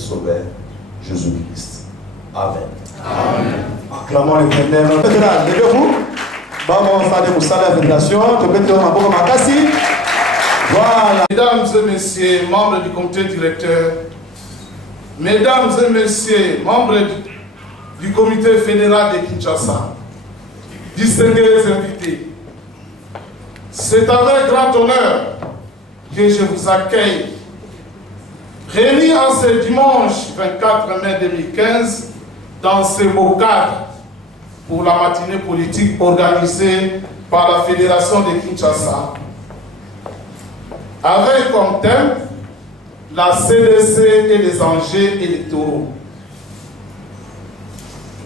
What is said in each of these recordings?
Sauveur Jésus-Christ. Amen. Amen. Acclamons l'Éternel. Levez-vous. Voilà. Mesdames et messieurs, membres du comité directeur, mesdames et messieurs, membres du comité fédéral de Kinshasa, distingués invités, c'est avec grand honneur que je vous accueille, réunis en ce dimanche 24 mai 2015, dans ce beau cadre pour la matinée politique organisée par la Fédération de Kinshasa, avec comme thème la CDC et les enjeux électoraux.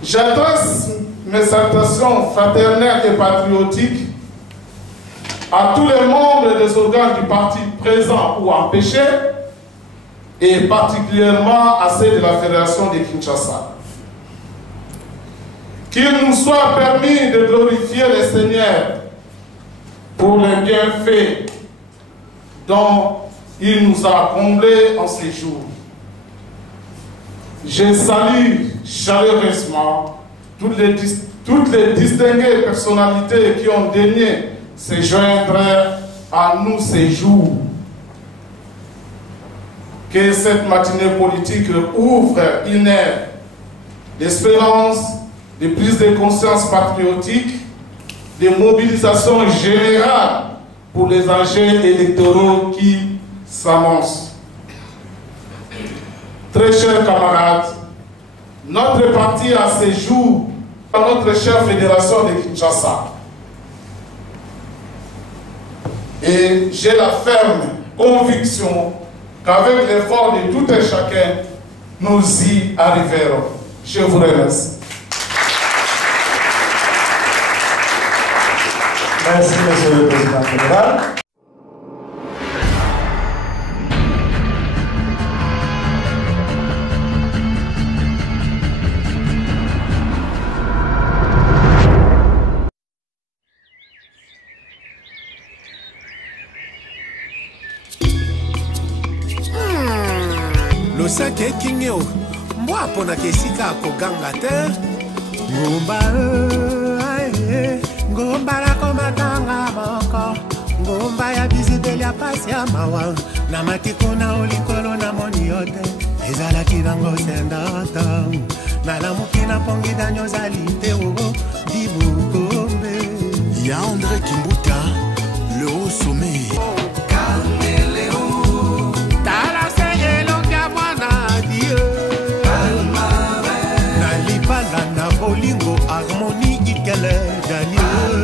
J'adresse mes salutations fraternelles et patriotiques à tous les membres des organes du parti présents ou empêchés, et particulièrement à ceux de la Fédération de Kinshasa. Qu'il nous soit permis de glorifier le Seigneur pour les bienfaits dont il nous a comblés en ces jours. Je salue chaleureusement toutes les distinguées personnalités qui ont daigné se joindre à nous ces jours. Que cette matinée politique ouvre une ère d'espérance, de prise de conscience patriotique, de mobilisation générale pour les enjeux électoraux qui s'annoncent. Très chers camarades, notre parti a ce jour dans notre chère fédération de Kinshasa. Et j'ai la ferme conviction qu'avec l'effort de tout et chacun, nous y arriverons. Je vous remercie. Merci, Monsieur le Président fédéral. Losake kingeo mbwa pona kesika koganga te ngomba ngomba la komatanga moko ngomba ya bizibeli ya pasi ya mawa na matiko na olikolo na moni yote ezalaki nango sendata na lamuki na pongi danyo zali te oo dibukombe ya André Kimbuta le haut sommet. Bolingo harmonie ikele Daniel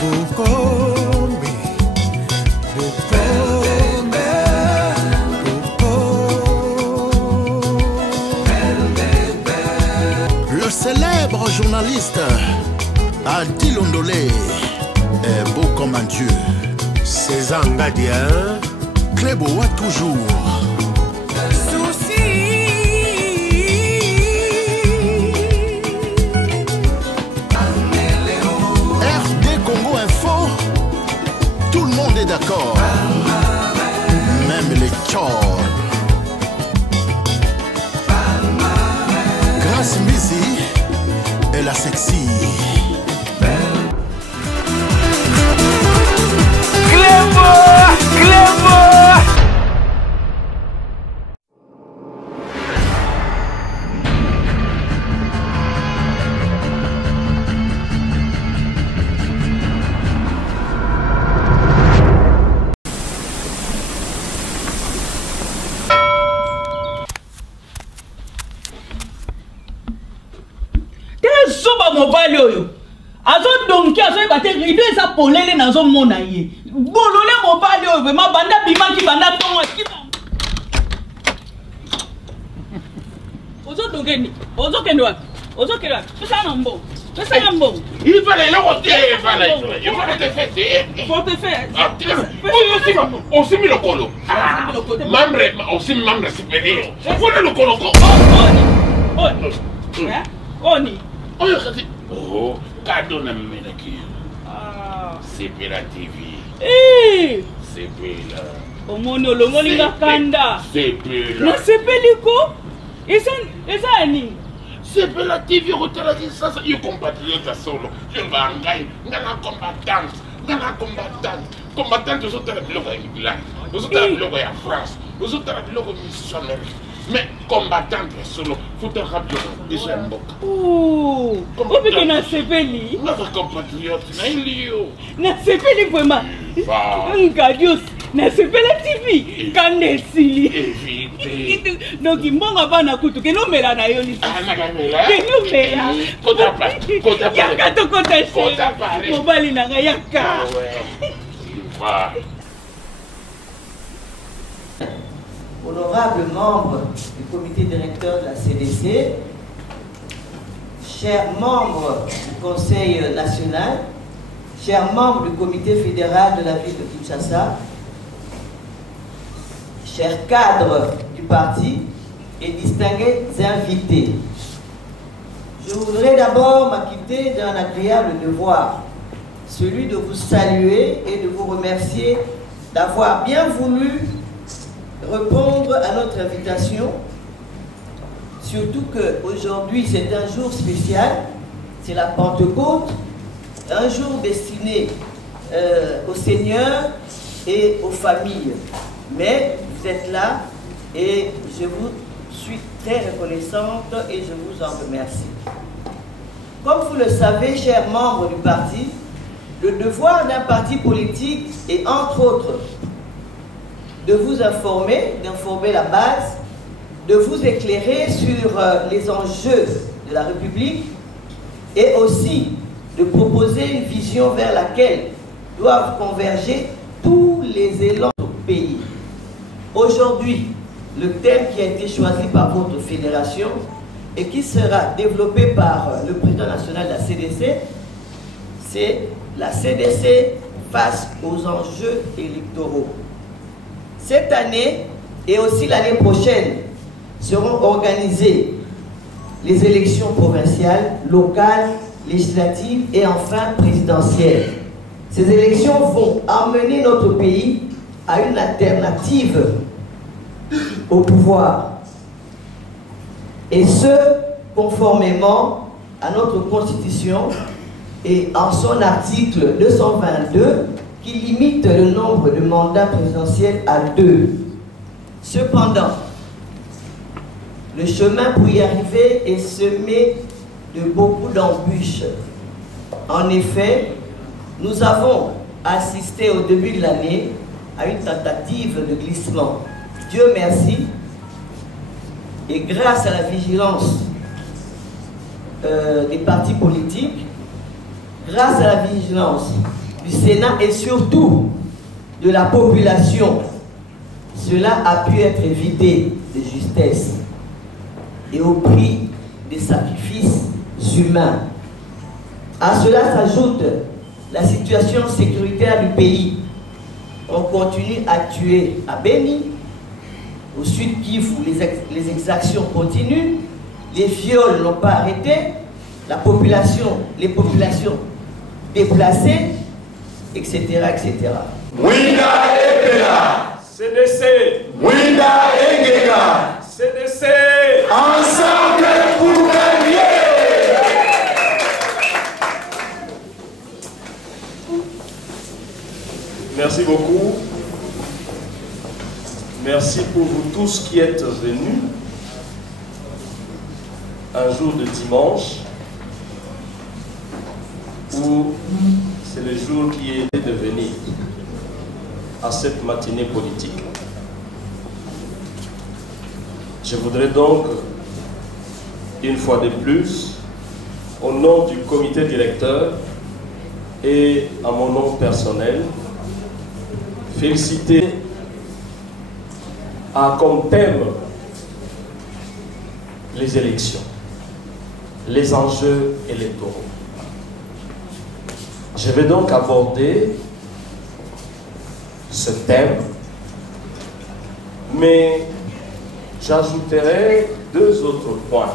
Bokombe Bokombe Le célèbre journaliste Adi Londolé est beau comme un dieu. César Ngadia Clébo a toujours d'accord, même les tchors. Grâce Misi et la sexy. mobile oyo azo donki azo ebate rido eza polele nazo mona ye bolole mobile oyo vraiment banda bimaki banda tongo kiba ozo dongeni ozo kende wapi pesa na mbo il fallait le rôter, il fallait te faire. On s'est mis le colo. On s'est mis membre supérieur. On est le colo. Oh, cadeau na mmenaki. C'est la TV. C'est là. Omono lomolinga kanda. Sepela. Na sepeliko. Esa ani. Sepela TV rotela ça yo compatriote solo. Je ngangai, ngana combattante. Combattante aux autres biloko ya Milan. Aux autres biloko ya France. Aux autres biloko missionnaire. Mais combattante solo. Faut un rapide déjà mboka. Oh. Obi que na sepeli. Notre compatriote na ilio. Na sepeli vraiment. Ngadios. Na sepela TV. Kande sili. Éviter. Donc mbonga bana kutu ke no mela na yo ni. Ah na kamela. Ke no mela. Kota pa. Yaka to kota pa. Mobali na nga yaka. Ouais. Honorables membres du comité directeur de la CDC, chers membres du Conseil national, chers membres du comité fédéral de la ville de Kinshasa, chers cadres du parti et distingués invités. Je voudrais d'abord m'acquitter d'un agréable devoir, celui de vous saluer et de vous remercier d'avoir bien voulu répondre à notre invitation, surtout qu'aujourd'hui c'est un jour spécial, c'est la Pentecôte, un jour destiné au Seigneur et aux familles. Mais vous êtes là et je vous suis très reconnaissante et je vous en remercie. Comme vous le savez, chers membres du parti, le devoir d'un parti politique est entre autres de vous informer, d'informer la base, de vous éclairer sur les enjeux de la République et aussi de proposer une vision vers laquelle doivent converger tous les élans du pays. Aujourd'hui, le thème qui a été choisi par votre fédération et qui sera développé par le président national de la CDC, c'est la CDC face aux enjeux électoraux. Cette année et aussi l'année prochaine seront organisées les élections provinciales, locales, législatives et enfin présidentielles. Ces élections vont amener notre pays à une alternative au pouvoir. Et ce, conformément à notre constitution et en son article 222 qui limite le nombre de mandats présidentiels à 2. Cependant, le chemin pour y arriver est semé de beaucoup d'embûches. En effet, nous avons assisté au début de l'année à une tentative de glissement. Dieu merci, et grâce à la vigilance des partis politiques, grâce à la vigilance du Sénat et surtout de la population, cela a pu être évité de justesse et au prix des sacrifices humains. À cela s'ajoute la situation sécuritaire du pays. On continue à tuer à Beni, au sud Kivu, les exactions continuent, les viols n'ont pas arrêté, les populations déplacées, etc. etc. Winda Epela, CDC, Winda Engega, CDC, ensemble pour gagner. Merci beaucoup. Merci pour vous tous qui êtes venus un jour de dimanche où c'est le jour qui est de venir à cette matinée politique. Je voudrais donc, une fois de plus, au nom du comité directeur et à mon nom personnel, féliciter comme thème les élections, les enjeux électoraux. Je vais donc aborder ce thème, mais j'ajouterai deux autres points.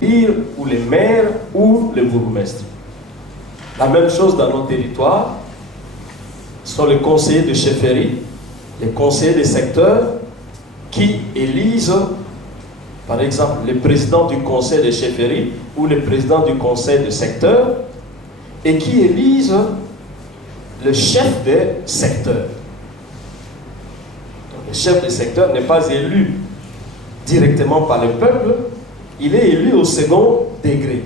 Ou les maires ou les bourgmestres. La même chose dans nos territoires sont les conseillers de chefferie les conseillers des secteurs qui élisent, par exemple, le président du conseil de chefferie ou le président du conseil de secteur, et qui élisent le chef des secteurs. Donc, le chef des secteurs n'est pas élu directement par le peuple, il est élu au second degré.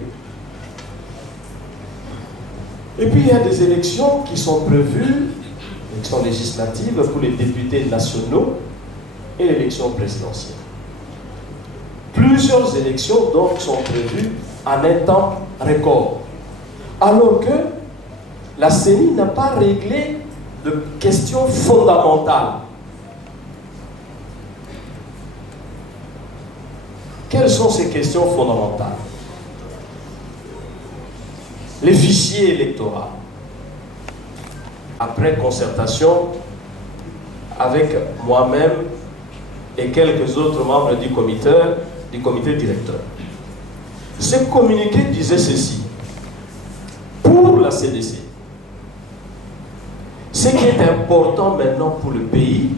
Et puis il y a des élections qui sont prévues, élections législatives pour les députés nationaux et l'élection présidentielle. Plusieurs élections donc sont prévues en un temps record. Alors que la CENI n'a pas réglé de questions fondamentales. Quelles sont ces questions fondamentales? Les fichiers électoraux. Après concertation avec moi-même et quelques autres membres du comité directeur. Ce communiqué disait ceci. Pour la CDC, ce qui est important maintenant pour le pays,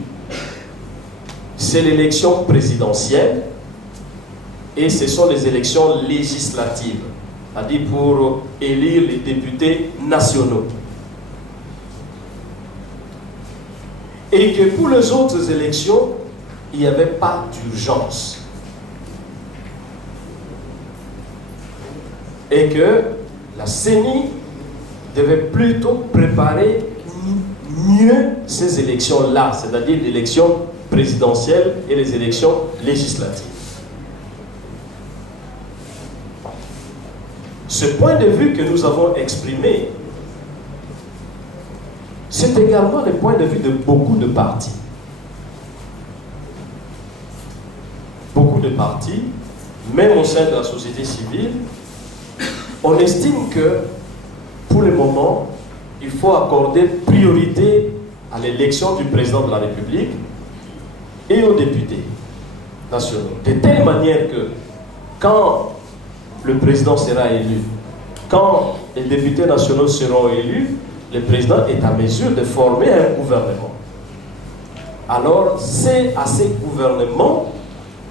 c'est l'élection présidentielle et ce sont les élections législatives, c'est-à-dire pour élire les députés nationaux. Et que pour les autres élections, il n'y avait pas d'urgence. Et que la CENI devait plutôt préparer mieux ces élections-là, c'est-à-dire l'élection présidentielle et les élections législatives. Ce point de vue que nous avons exprimé, c'est également le point de vue de beaucoup de partis. Beaucoup de partis, même au sein de la société civile, on estime que pour le moment, il faut accorder priorité à l'élection du président de la République et aux députés nationaux. De telle manière que quand le président sera élu, quand les députés nationaux seront élus, le président est à mesure de former un gouvernement. Alors, c'est à ces gouvernements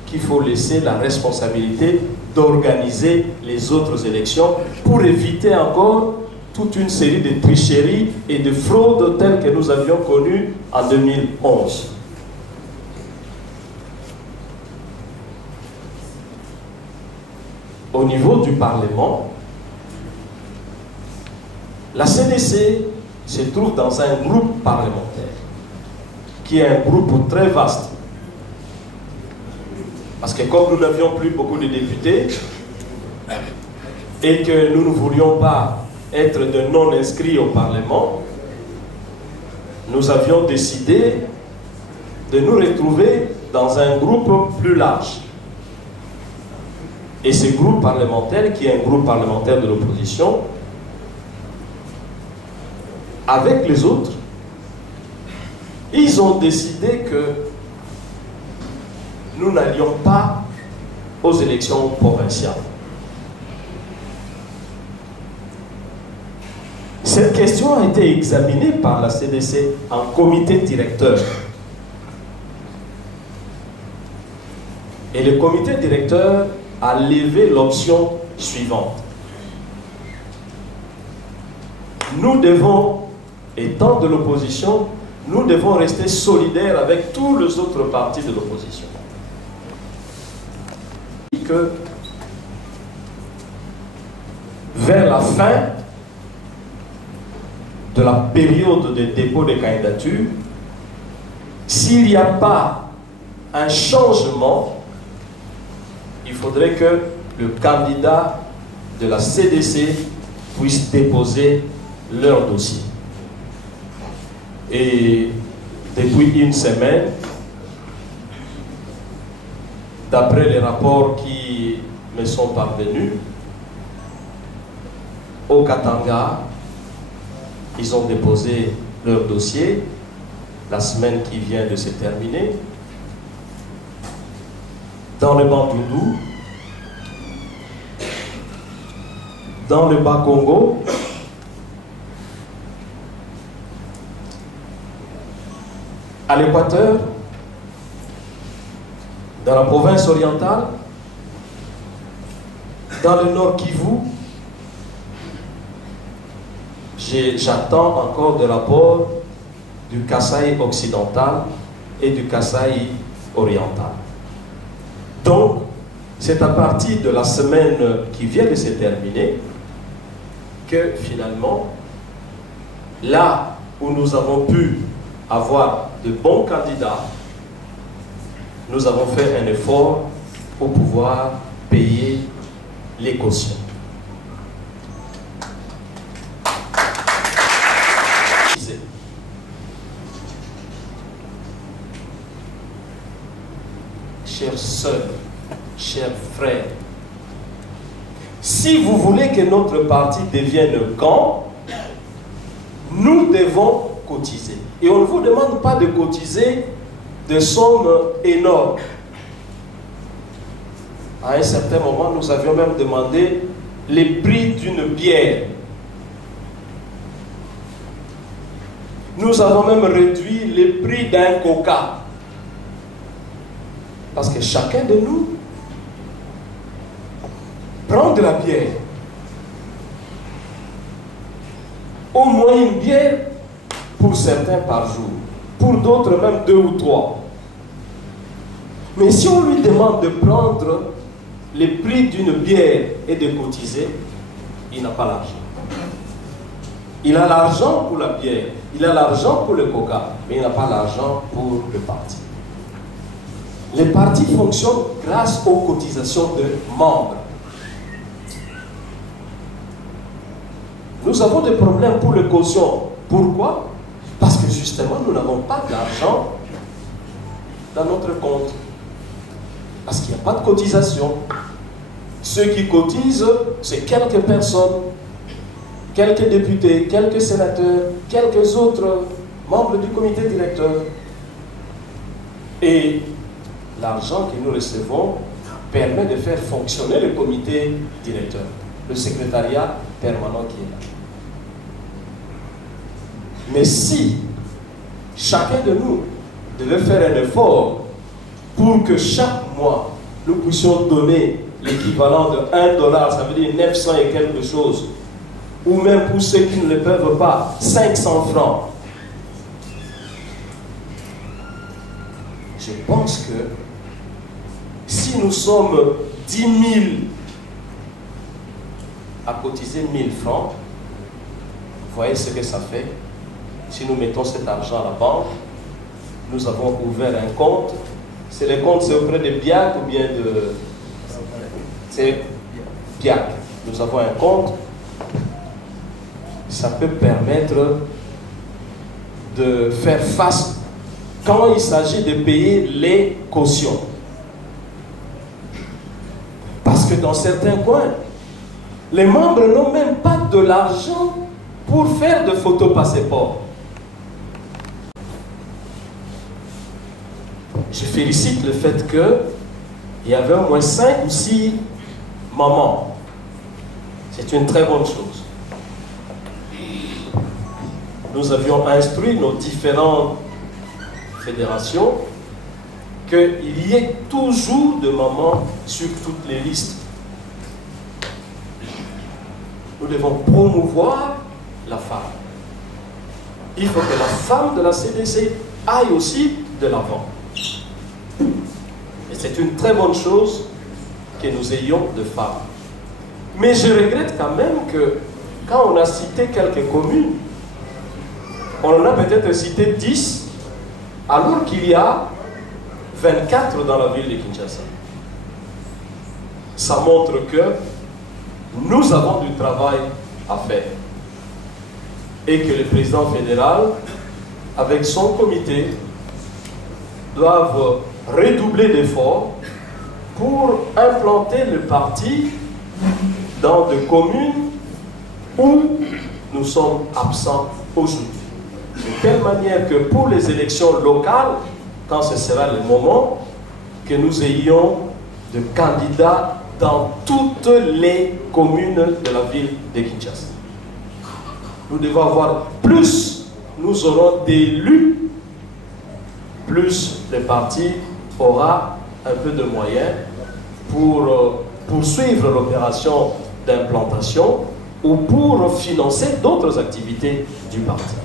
qu'il faut laisser la responsabilité d'organiser les autres élections pour éviter encore toute une série de tricheries et de fraudes telles que nous avions connues en 2011. Au niveau du Parlement, la CDC se trouve dans un groupe parlementaire qui est un groupe très vaste. Parce que comme nous n'avions plus beaucoup de députés et que nous ne voulions pas être de non-inscrits au Parlement, nous avions décidé de nous retrouver dans un groupe plus large. Et ce groupe parlementaire, qui est un groupe parlementaire de l'opposition, avec les autres, ils ont décidé que nous n'allions pas aux élections provinciales. Cette question a été examinée par la CDC en comité directeur. Et le comité directeur a levé l'option suivante. Nous devons, étant de l'opposition, nous devons rester solidaires avec tous les autres partis de l'opposition. Que vers la fin de la période de dépôt de candidature, s'il n'y a pas un changement, il faudrait que le candidat de la CDC puisse déposer leur dossier. Et depuis une semaine, d'après les rapports qui me sont parvenus, au Katanga, ils ont déposé leur dossier la semaine qui vient de se terminer. Dans le Bandundu, dans le Bas-Congo, à l'Équateur, dans la province orientale, dans le Nord Kivu. J'attends encore des rapports du Kasaï occidental et du Kasaï oriental. Donc, c'est à partir de la semaine qui vient de se terminer que finalement, là où nous avons pu avoir de bons candidats, nous avons fait un effort pour pouvoir payer les cautions. Chères sœurs, chers frères, si vous voulez que notre parti devienne grand, nous devons cotiser. Et on ne vous demande pas de cotiser de sommes énormes. À un certain moment, nous avions même demandé les prix d'une bière. Nous avons même réduit les prix d'un coca. Parce que chacun de nous prend de la bière. Au moins une bière pour certains par jour. Pour d'autres même 2 ou 3. Mais si on lui demande de prendre les prix d'une bière et de cotiser, il n'a pas l'argent. Il a l'argent pour la bière, il a l'argent pour le coca, mais il n'a pas l'argent pour le parti. Les partis fonctionnent grâce aux cotisations de membres. Nous avons des problèmes pour le caution. Pourquoi? Parce que justement, nous n'avons pas d'argent dans notre compte. Parce qu'il n'y a pas de cotisation. Ceux qui cotisent, c'est quelques personnes, quelques députés, quelques sénateurs, quelques autres membres du comité directeur. Et l'argent que nous recevons permet de faire fonctionner le comité directeur, le secrétariat permanent qui est là. Mais si chacun de nous devait faire un effort pour que chaque mois nous puissions donner l'équivalent de $1, ça veut dire 900 et quelque chose, ou même pour ceux qui ne le peuvent pas, 500 francs, je pense que si nous sommes 10 000 à cotiser 1000 francs, vous voyez ce que ça fait. Si nous mettons cet argent à la banque, nous avons ouvert un compte. C'est le compte, c'est auprès de BIAC ou bien de... C'est BIAC. Nous avons un compte. Ça peut permettre de faire face quand il s'agit de payer les cautions. Parce que dans certains coins, les membres n'ont même pas de l'argent pour faire de photos passeport. Je félicite le fait qu'il y avait au moins 5 ou 6 mamans. C'est une très bonne chose. Nous avions instruit nos différentes fédérations qu'il y ait toujours de mamans sur toutes les listes. Nous devons promouvoir la femme. Il faut que la femme de la CDC aille aussi de l'avant. Et c'est une très bonne chose que nous ayons de femmes. Mais je regrette quand même que quand on a cité quelques communes, on en a peut-être cité 10, alors qu'il y a 24 dans la ville de Kinshasa. Ça montre que nous avons du travail à faire. Et que le président fédéral, avec son comité, doivent redoubler d'efforts pour implanter le parti dans des communes où nous sommes absents aujourd'hui. De telle manière que pour les élections locales, quand ce sera le moment, que nous ayons de candidats dans toutes les communes de la ville de Kinshasa. Nous devons avoir plus, nous aurons d'élus plus le parti aura un peu de moyens pour poursuivre l'opération d'implantation ou pour financer d'autres activités du parti.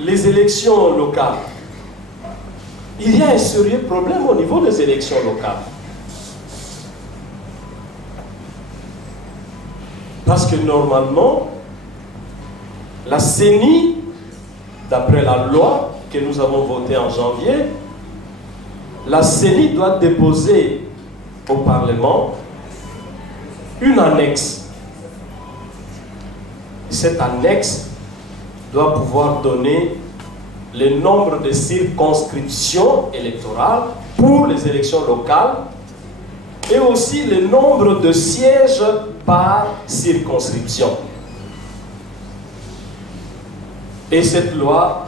Les élections locales. Il y a un sérieux problème au niveau des élections locales. Parce que normalement, la CENI, d'après la loi que nous avons votée en janvier, la CENI doit déposer au Parlement une annexe. Cette annexe doit pouvoir donner le nombre de circonscriptions électorales pour les élections locales et aussi le nombre de sièges par circonscription. Et cette loi,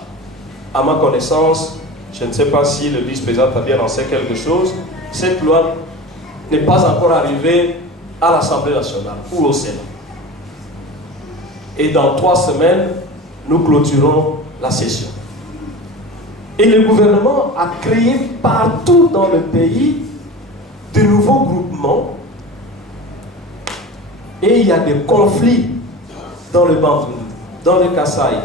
à ma connaissance, je ne sais pas si le vice-président Fabien en sait quelque chose, cette loi n'est pas encore arrivée à l'Assemblée nationale ou au Sénat. Et dans 3 semaines, nous clôturons la session. Et le gouvernement a créé partout dans le pays de nouveaux groupements. Et il y a des conflits dans le Bandung, dans le Kasaï,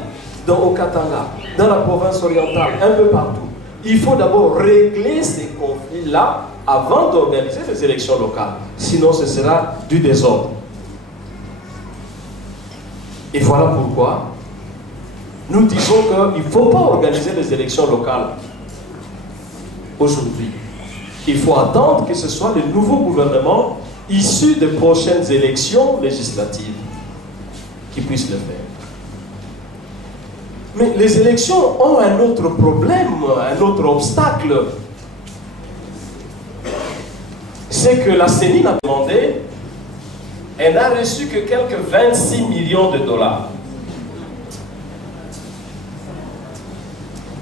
au Katanga, dans la province orientale, un peu partout. Il faut d'abord régler ces conflits-là avant d'organiser les élections locales. Sinon, ce sera du désordre. Et voilà pourquoi nous disons qu'il ne faut pas organiser les élections locales aujourd'hui. Il faut attendre que ce soit le nouveau gouvernement issu des prochaines élections législatives qui puisse le faire. Mais les élections ont un autre problème, un autre obstacle. C'est que la CENI a demandé, elle n'a reçu que quelques 26 millions de dollars.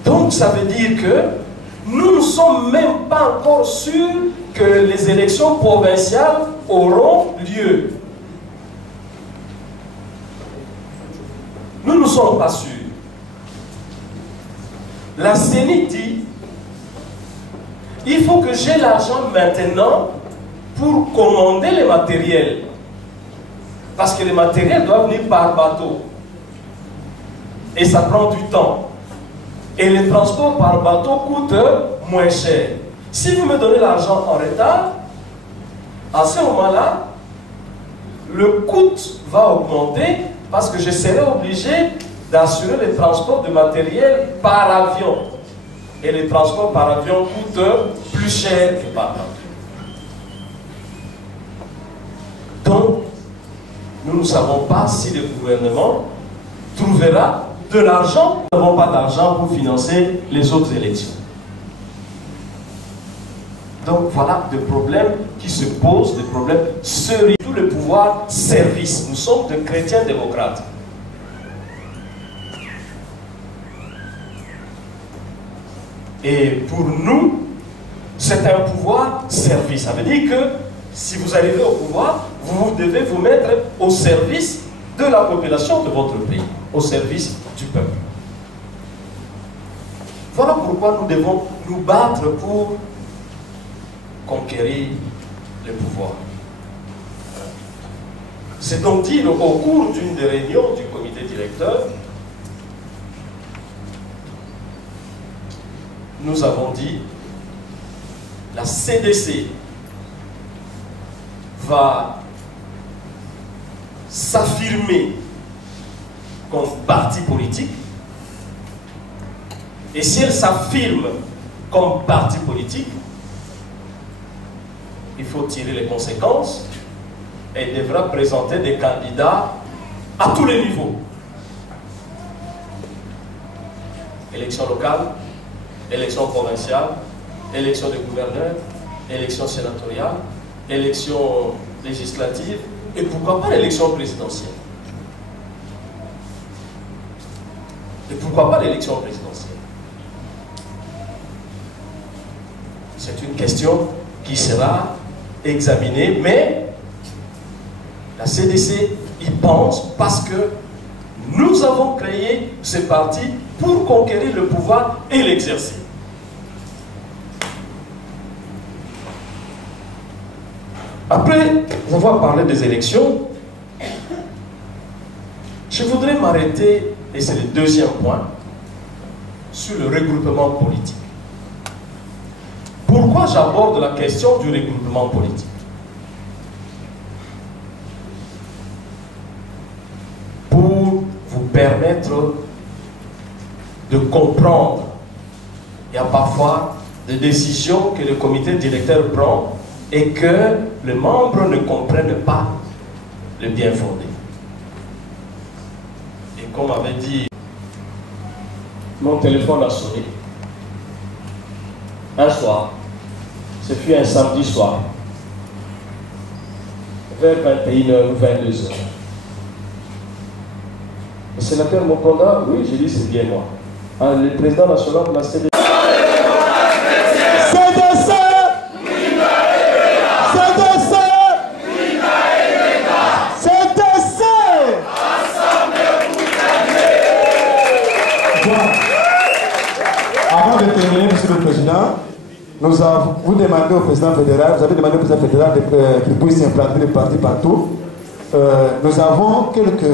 Donc ça veut dire que nous ne sommes même pas encore sûrs que les élections provinciales auront lieu. Nous ne sommes pas sûrs. La CENI dit, il faut que j'ai l'argent maintenant pour commander les matériels. Parce que les matériels doivent venir par bateau. Et ça prend du temps. Et le transport par bateau coûte moins cher. Si vous me donnez l'argent en retard, à ce moment-là, le coût va augmenter parce que je serai obligé d'assurer le transport de matériel par avion. Et le transport par avion coûte plus cher que par bateau. Donc, nous ne savons pas si le gouvernement trouvera de l'argent. Nous n'avons pas d'argent pour financer les autres élections. Donc voilà des problèmes qui se posent, des problèmes sérieux. Tout le pouvoir service. Nous sommes des chrétiens démocrates. Et pour nous, c'est un pouvoir service. Ça veut dire que si vous arrivez au pouvoir, vous devez vous mettre au service de la population de votre pays, au service du peuple. Voilà pourquoi nous devons nous battre pour conquérir le pouvoir. C'est donc dit au cours d'une des réunions du comité directeur, nous avons dit la CDC va s'affirmer comme parti politique, et si elle s'affirme comme parti politique, il faut tirer les conséquences et elle devra présenter des candidats à tous les niveaux. Élection locale, élection provinciale, élection de gouverneur, élection sénatoriale, élection législative et pourquoi pas l'élection présidentielle. Et pourquoi pas l'élection présidentielle? C'est une question qui sera examinée, mais la CDC y pense parce que Nous avons créé ce parti pour conquérir le pouvoir et l'exercer. Après avoir parlé des élections, je voudrais m'arrêter, et c'est le deuxième point, sur le regroupement politique. Pourquoi j'aborde la question du regroupement politique? Pour vous permettre de comprendre, il y a parfois des décisions que le comité directeur prend et que les membres ne comprennent pas le bien fondé. Et comme avait dit, mon téléphone a sonné. Un soir, ce fut un samedi soir, vers 21h ou 22h. Le sénateur Mokonda, oui, j'ai dit c'est bien moi. Le président national de la CDC. Avant de terminer, Monsieur le Président, nous avons vous demandé au président fédéral, vous avez demandé au président fédéral qu'il puisse implanter le parti partout. Nous avons quelques